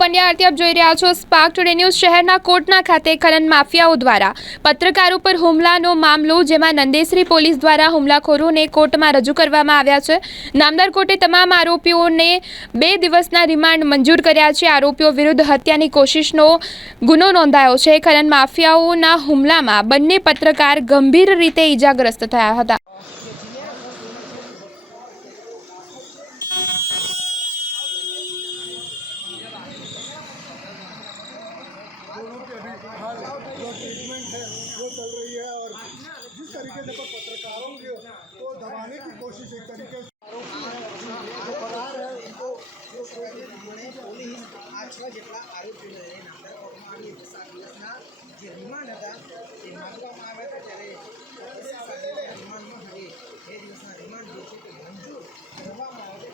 પંડ્યા આરતી આપ જોઈ રહ્યા છો સ્પાર્ક ટુડે ન્યૂઝ। શહેરના કોટના ખાતે ખનન માફિયાઓ દ્વારા પત્રકારો પર હુમલાનો મામલો, જેમાં નંદેસરી પોલીસ દ્વારા હુમલાખોરોને કોર્ટમાં રજૂ કરવામાં આવ્યા છે। નામદાર કોર્ટે તમામ આરોપીઓને 2 દિવસના રિમાન્ડ મંજૂર કર્યા છે। આરોપીઓ વિરુદ્ધ હત્યાની કોશિશનો ગુનો નોંધાયો છે। ખનન માફિયાઓના હુમલામાં બંને પત્રકાર ગંભીર રીતે ઈજાગ્રસ્ત થયા હતા। दोनों की अभी फिलहाल जो ट्रीटमेंट है वो चल रही है और जिस तरीके से पत्रकारों को दबाने की कोशिश एक तरीके से जो फरार है उनको પોલીસ આ 6 જેટલા આરોપીઓને નામદાર કોર્ટમાં આવી 7 દિવસના જે રિમાન્ડ હતા એ માંગવામાં આવ્યા હતા, ત્યારે રિમાન્ડમાં હવે 2 દિવસના રિમાન્ડ જે છે તે મંજૂર કરવામાં આવે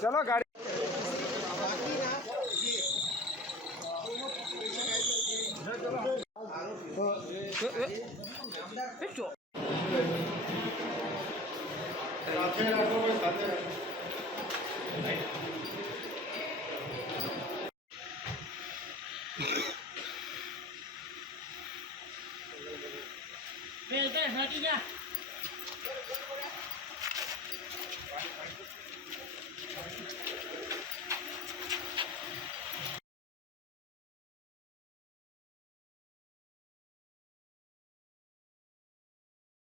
चलो गाड़ी हटी जा।